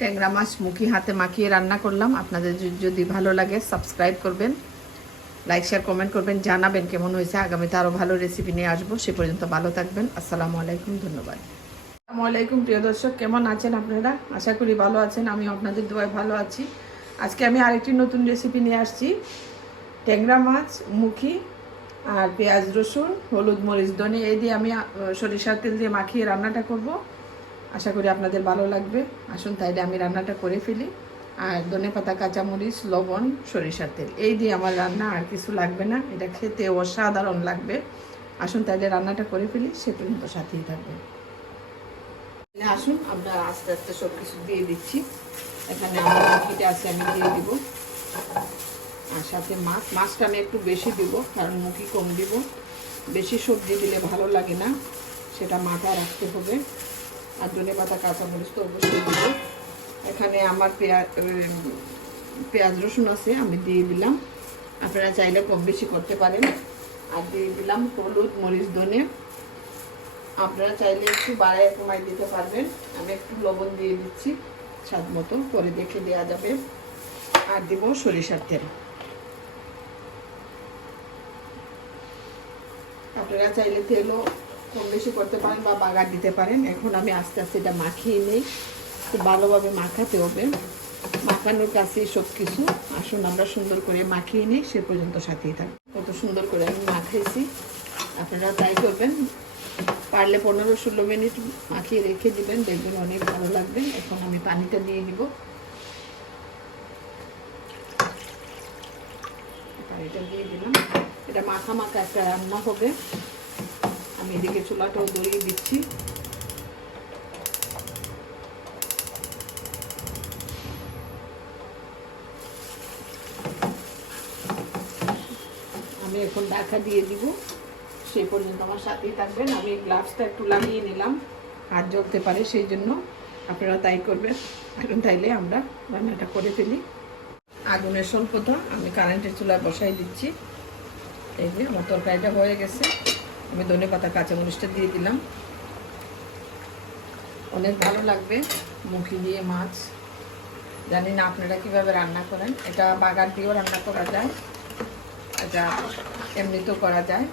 ট্যাংরা মাছ মুখি হাতে মাখিয়ে রান্না করলাম। আপনাদের যদি ভালো লাগে সাবস্ক্রাইব করবেন লাইক শেয়ার কমেন্ট করবেন, জানাবেন কেমন হয়েছে। আগামীতে আরও ভালো রেসিপি নিয়ে আসব। সে পর্যন্ত ভালো থাকবেন। আসসালামু আলাইকুম, ধন্যবাদ। আসসালামু আলাইকুম, প্রিয় দর্শক, কেমন আছেন আপনারা? আশা করি ভালো আছেন। আমি আপনাদের দোয়ায় ভালো আছি। আজকে আমি আরেকটি নতুন রেসিপি নিয়ে আসছি। ট্যাংরা মাছ মুখি আর পেঁয়াজ রসুন, হলুদ মরিচ, ধনে, এই দিয়ে আমি সরিষার তেল দিয়ে মাখিয়ে রান্নাটা করব। আশা করি আপনাদের ভালো লাগবে। আসুন তাইলে আমি রান্নাটা করে ফেলি। আর ধনে পাতা, কাঁচামরিচ, লবণ, সরিষার তেল। এই দিয়ে আমার রান্না আর কিছু লাগবে না। এটা খেতে অসাধারণ লাগবে। আসুন তাইলে রান্নাটা করে ফেলি, সে পর্যন্ত সাথেই থাকবে আসুন, আমরা আস্তে আস্তে সব কিছু দিয়ে দিচ্ছি। এখানে আমার আছে, আমি দিয়ে দিব। আর সাথে মাছ। মাছটা আমি একটু বেশি দিব, কারণ মুখি কম দিব। বেশি সবজি দিলে ভালো লাগে না। সেটা মাথায় রাখতে হবে। আর ধনে পাতা, কাঁচামরিচ তো অবশ্যই এখানে আমার পেঁয়াজ পেঁয়াজ রসুন আছে, আমি দিয়ে দিলাম। আপনারা চাইলে কম বেশি করতে পারেন। আর দিয়ে দিলাম হলুদ, মরিচ, ধনে। আপনারা চাইলে একটু বাড়ায় কমাই দিতে পারবেন। আমি একটু লবণ দিয়ে দিচ্ছি, স্বাদ মতো, পরে দেখে দেওয়া যাবে। আর দিব সরিষার তেল। আপনারা চাইলে তেলও কম বেশি করতে পারেন বা বাগার দিতে পারেন। এখন আমি আস্তে আস্তে এটা মাখিয়ে নিই। খুব ভালোভাবে মাখাতে হবে। মাখানোর কাছে সব কিছু আসুন, আমরা সুন্দর করে মাখিয়ে নিই, সে পর্যন্ত সাথেই থাক কত সুন্দর করে আমি মাখিয়েছি আপনারা তাই করবেন। পারলে পনেরো ষোলো মিনিট মাখিয়ে রেখে দিবেন। দেখবেন অনেক ভালো লাগবে। এখন আমি পানিটা নিয়ে নিব। পানিটা দিয়ে দিলাম। এটা মাখা মাখা একটা রান্না হবে। আমি এদিকে চুলাটাও দড়িয়ে দিচ্ছি। আমি এখন ঢাকা দিয়ে দিব। সেই পর্যন্ত আমার সাথেই থাকবেন। আমি গ্লাভসটা একটু লাগিয়ে নিলাম। হাত জ্বলতে পারে সেই জন্য। আপনারা তাই করবেন। এখন তাইলে আমরা রান্নাটা করে ফেলি। আগুনের স্বল্পতা আমি কারেন্টের চুলায় বসাই দিচ্ছি। এই যে আমার তরকারিটা হয়ে গেছে। আমি ধনে পাতা কাঁচামরিচটা দিয়ে দিলাম। অনেক ভালো লাগবে মুখি দিয়ে মাছ। জানি না আপনারা কীভাবে রান্না করেন। এটা বাগার দিয়েও রান্না করা যায়। এটা এমনিতেও করা যায়।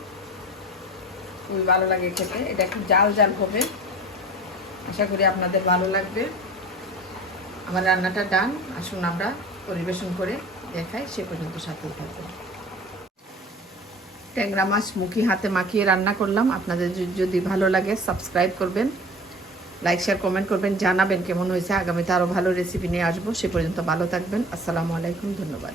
খুবই ভালো লাগে খেতে। এটা একটু জাল জাল হবে। আশা করি আপনাদের ভালো লাগবে। আমার রান্নাটা ডান। আসুন আমরা পরিবেশন করে দেখাই। সে পর্যন্ত সাথেই থাকব ট্যাংরা মাছ মুখি হাতে মাখিয়ে রান্না করলাম। আপনাদের যদি ভালো লাগে সাবস্ক্রাইব করবেন লাইক শেয়ার কমেন্ট করবেন, জানাবেন কেমন হয়েছে। আগামীতে আরও ভালো রেসিপি নিয়ে আসব। সে পর্যন্ত ভালো থাকবেন। আসসালামু আলাইকুম, ধন্যবাদ।